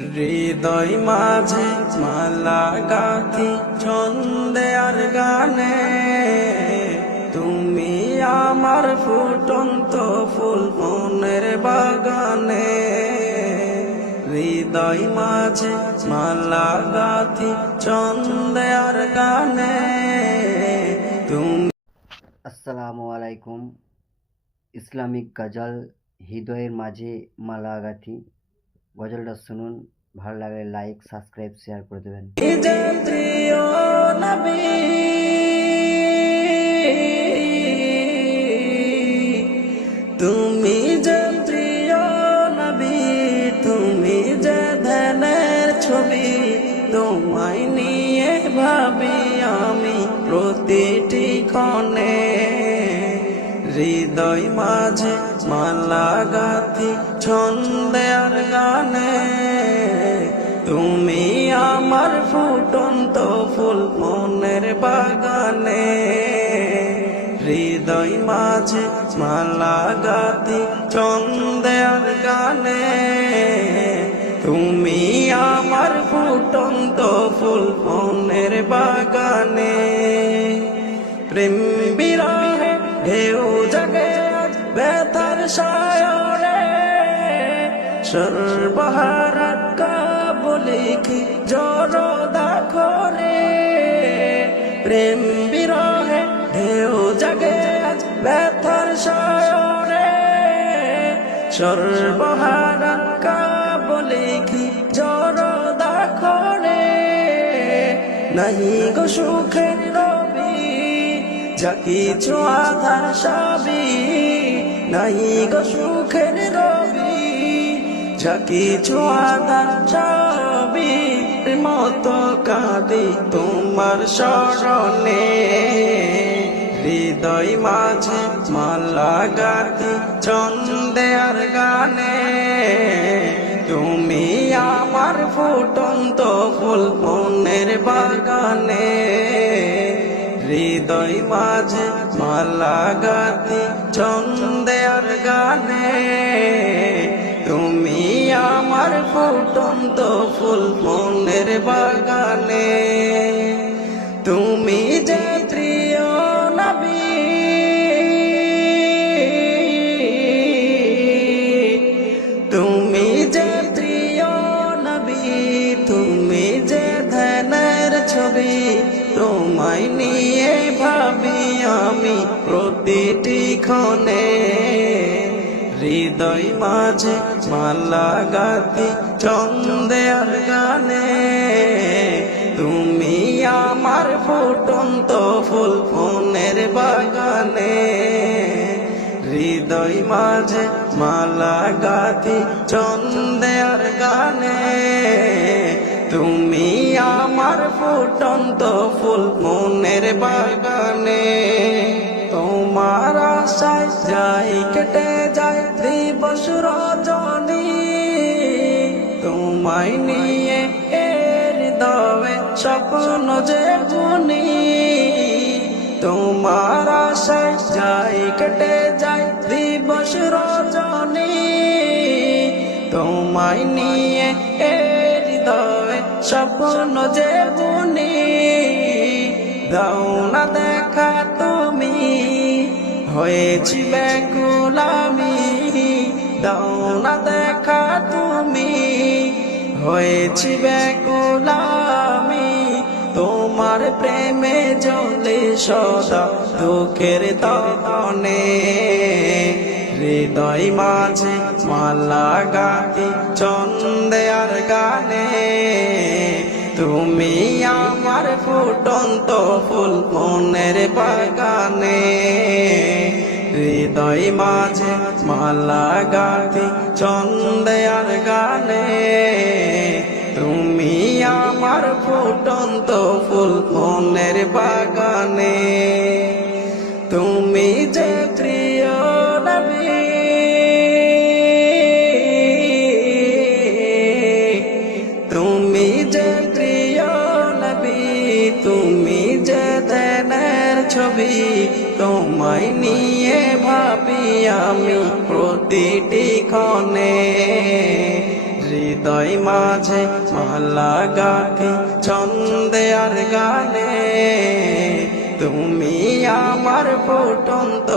হৃদয় মাঝে মালা গাথি, ছন্দে আর গানে। তুমি আমার ফুটন্ত ফুল মনের বাগানে। হৃদয় মাঝে মালা গাথি, ছন্দে আর গানে। তুমি আসসালামু আলাইকুম। ইসলামিক গজল, হৃদয়ের মাঝে মালাগাথি গজলটা শুনুন, ভালো লাগলে লাইক সাবস্ক্রাইব শেয়ার করে দেবেন। তুমি যে নবী, তুমি যে ছবি, তোমায় নিয়ে ভাবি আমি প্রতিটি ক্ষণে। হৃদয় মাঝে মালা গাথি ছন্দে বাগানে। হৃদয় মাঝে মালা গাতি ছন্দে আর গানে। তুমি আমার ফুটন্ত ফুল মনের বাগানে। প্রেম বিরহে ঢেউ জাগে ব্যথার সায়রে। সর্বহার কাবলিখি জড় দাখরে। প্রেম বিরহে, ঢেউ জাগে আজ ব্যথার সায়রে সর্বহার কাবলিখি জড় দাখরে নাহি গো সুখের রবি, যা কিছু আধার সাবি। নাহি গো সুখের রবি যা কিছু আধার সাবি মতো কাঁদি তোমার স্মরণে। হৃদয় মাঝে মালা গাতি ছন্দে আর গানে। তুমি আমার ফুটন্ত ফুল মনের বাগানে। হৃদয় মাঝে মালা গাতি ছন্দে আর গানে। আমার ফুটন্ত ফুল মনের বাগানে। তুমি যে প্রিয় নবী, তুমি যে প্রিয় নবী, তুমি যে ধ্যানের ছবি তোমায় নিয়ে ভাবি আমি প্রতিটি ক্ষণে। হৃদয় মাঝে মালা গাতি আর গানে। তুমি আমার ফুটন্ত ফুল মনের বাগানে। হৃদয় মাঝে মালা গাতি আর গানে। তুমি আমার ফুটন্ত ফুল মনের বাগানে। স্বপ্ন যে বুনি তোমার আশায় যাই, কেটে যায় দিবস রজনী। তোমায় নিয়ে এর দবে স্বপ্ন যে বুনি দাও না দেখা তুমি হয়েছি ব্যাকুলামি দাও না দেখা তুমি হয়েছি ব্যাকুলামি প্রেমে জলে সদা দুঃখের তনে হৃদয় মাঝে মালা গাতি চন্দে আর গানে। তুমি আমার ফুটন্ত ফুল মনের বাগানে। হৃদয় মাঝে মালা গাতি চন্দে আর গানে। বাগানে তুমি যে ছবি। তোমায় নিয়ে ভাবি আমি প্রতিটি ক্ষণে। হৃদয় মাঝে মালা গাকে ছন্দে আর গানে। তুমি আমার ফুটন্ত